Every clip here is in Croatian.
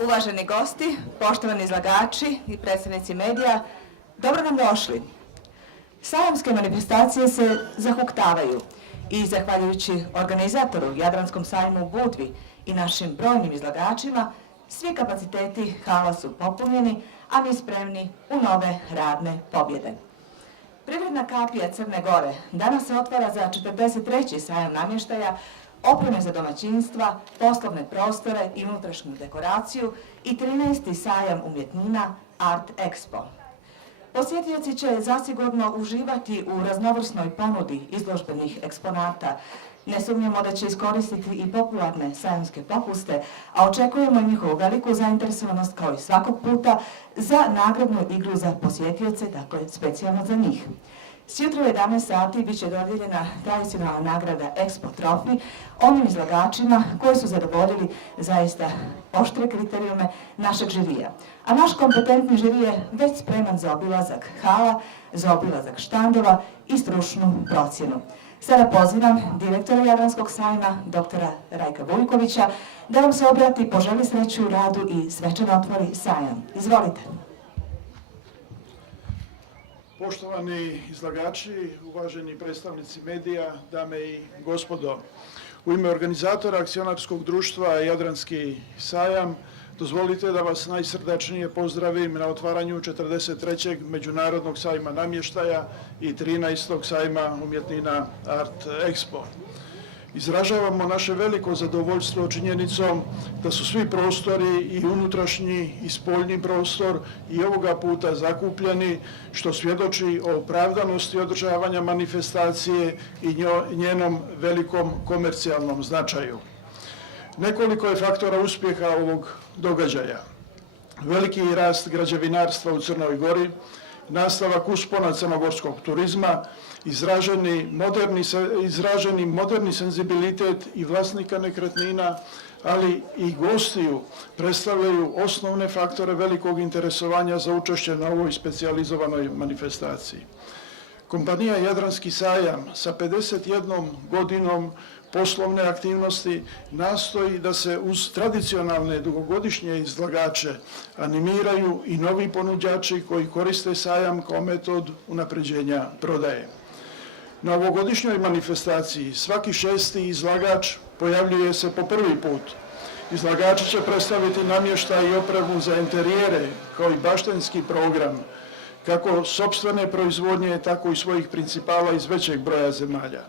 Uvaženi gosti, poštovani izlagači i predstavnici medija, dobro nam došli. Sajamske manifestacije se zahuktavaju i zahvaljujući organizatoru Jadranskom sajmu u Budvi i našim brojnim izlagačima, svi kapaciteti hala su popunjeni, a mi spremni u nove radne pobjede. Privredna kapija Crne Gore danas se otvara za 43. sajam namještaja, opreme za domaćinstva, poslovne prostore i unutrašnju dekoraciju i 13. sajam umjetnina Art Expo. Posjetioci će zasigurno uživati u raznovrsnoj ponudi izložbenih eksponata. Ne sumnjamo da će iskoristiti i popularne sajamske popuste, a očekujemo njihovu veliku zainteresovanost kao i svakog puta za nagradnu igru za posjetioce, dakle specijalno za njih. Sjutra u 11 sati bit će dodijeljena tradicionalna nagrada Expo Trophy onim izlagačima koji su zadovoljili zaista oštre kriterijume našeg žirija. A naš kompetentni žiri je već spreman za obilazak hala, za obilazak štandova i stručnu procjenu. Sada pozivam direktora Jadranskog sajma, doktora Rajka Vujkovića, da vam se obrati, poželi sreću u radu i svečano otvori sajam. Izvolite. Poštovani izlagači, uvaženi predstavnici medija, dame i gospodo. U ime organizatora akcionarskog društva Jadranski sajam, dozvolite da vas najsrdačnije pozdravim na otvaranju 43. Međunarodnog sajma namještaja i 13. sajma umjetnina Art Expo. Izražavamo naše veliko zadovoljstvo činjenicom da su svi prostori, i unutrašnji i spoljni prostor, i ovoga puta zakupljeni, što svjedoči o opravdanosti održavanja manifestacije i njenom velikom komercijalnom značaju. Nekoliko je faktora uspjeha ovog događaja. Veliki rast građevinarstva u Crnoj Gori, nastavak uspona crnogorskog turizma, izraženi moderni senzibilitet i vlasnika nekretnina, ali i gostiju predstavljaju osnovne faktore velikog interesovanja za učešće na ovoj specijalizovanoj manifestaciji. Kompanija Jadranski sajam sa 51 godinom poslovne aktivnosti nastoji da se uz tradicionalne dugogodišnje izlagače animiraju i novi ponuđači koji koriste sajam kao metod unapređenja prodaje. Na ovogodišnjoj manifestaciji svaki 6. izlagač pojavljuje se po prvi put. Izlagači će predstaviti namještaj i opremu za interijere kao i baštenski program, kako sopstvene proizvodnje, tako i svojih principala iz većeg broja zemalja.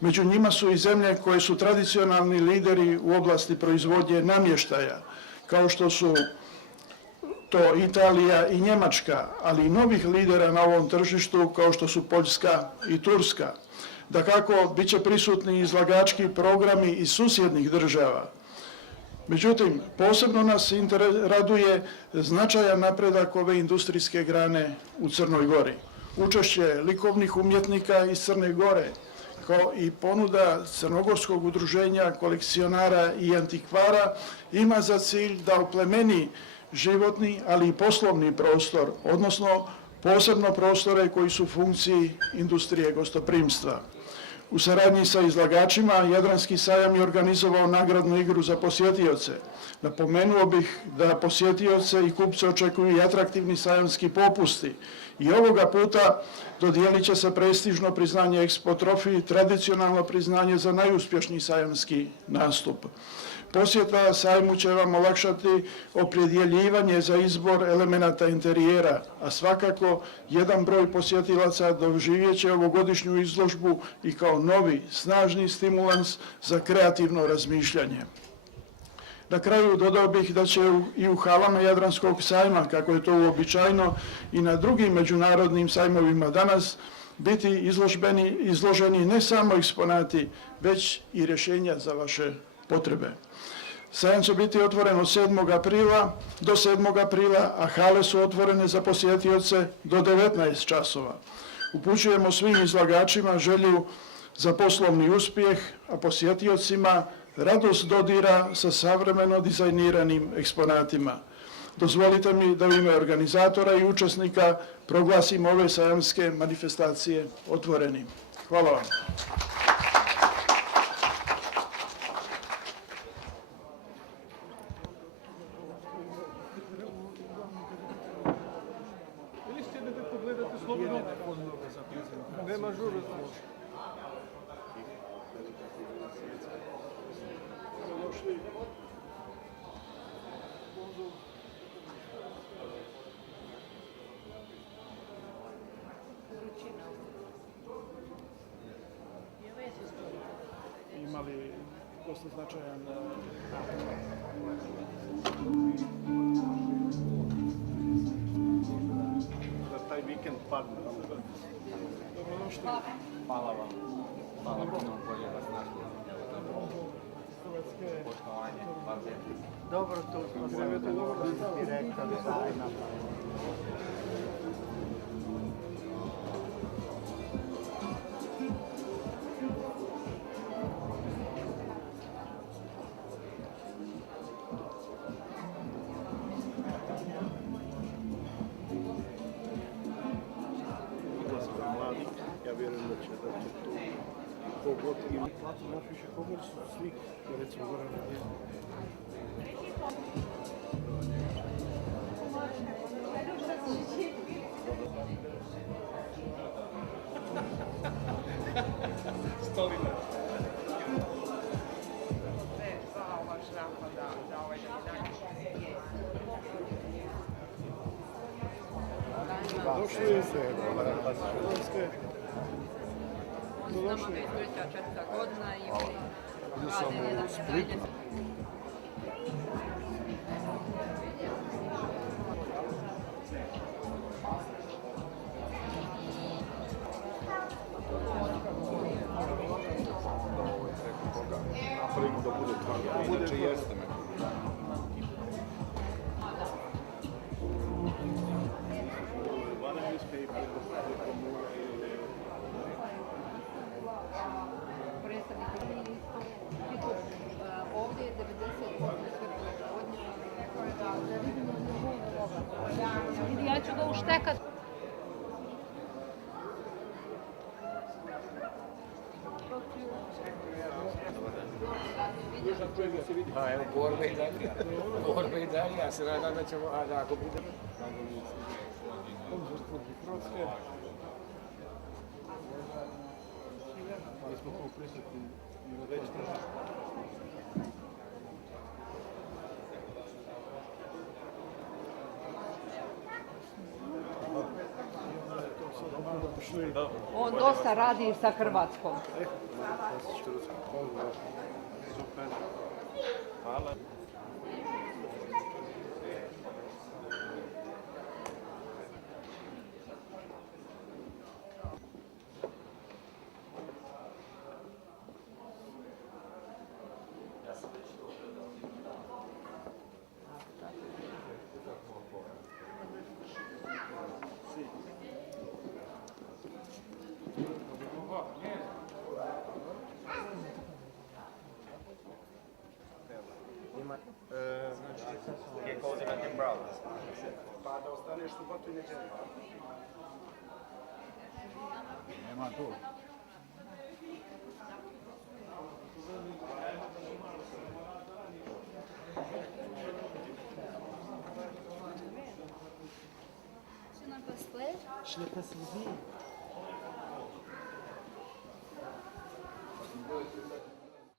Među njima su i zemlje koje su tradicionalni lideri u oblasti proizvodnje namještaja, kao što su to Italija i Njemačka, ali i novih lidera na ovom tržištu kao što su Poljska i Turska. Dakako, bit će prisutni izlagački programi iz susjednih država. Međutim, posebno nas raduje značajan napredak ove industrijske grane u Crnoj Gori. Učešće likovnih umjetnika iz Crne Gore, kao i ponuda Crnogorskog udruženja kolekcionara i antikvara ima za cilj da oplemeni životni, ali i poslovni prostor, odnosno posebno prostore koji su u funkciji industrije gostoprimstva. U saradnji sa izlagačima Jadranski sajam je organizovao nagradnu igru za posjetioce. Napomenuo bih da posjetioce i kupce očekuju i atraktivni sajamski popusti. I ovoga puta dodijelit će se prestižno priznanje Expo Trophy, tradicionalno priznanje za najuspješniji sajamski nastup. Posjeta sajmu će vam olakšati opredjeljivanje za izbor elemenata interijera, a svakako jedan broj posjetilaca doživjet će ovogodišnju izložbu i kao novi, snažni stimulans za kreativno razmišljanje. Na kraju dodao bih da će i u halama Jadranskog sajma, kako je to uobičajeno, i na drugim međunarodnim sajmovima danas biti izloženi ne samo eksponati, već i rješenja za vaše potrebe. Sajam će biti otvoren od 7. aprila do 7. aprila, a hale su otvorene za posjetioce do 19 časova. Upućujemo svim izlagačima želju za poslovni uspjeh, a posjetiocima radost dodira sa savremeno dizajniranim eksponatima. Dozvolite mi da u ime organizatora i učesnika proglasim ove sajamske manifestacije otvorenim. Hvala vam. dosta značajan da taj vikend padne. dobrodošli. Hvala vam. Hvala puno, bolje vas našli. Hrvatske. Poštovanje. Hvala. Dobro, tu smo se direktor dizajna. Mladi, ja vjerujem da će tu kogod ili platu naš više kogod su svi, recimo Goran Radin. Došli ste, Hrvatske. Nama je treća, četvrta godina i radim jedan dizajner. Napravimo da bude tvarno. Inače jeste me. Predstavnik ovdje je 90 godine, rekao je da vidimo ja ću ga uštekat. Pa evo, borbe i dalje, ja se nadam da ćemo, a da ako bude... Hrvatske. Mi smo tu prisutni već On dosta radi sa Hrvatskom. Super. Hvala. Che cose avete in browser? Pa da ostaneš subotu i nedjelju. Nema tu. Je n'ai pas de Je l'ai pas saisi.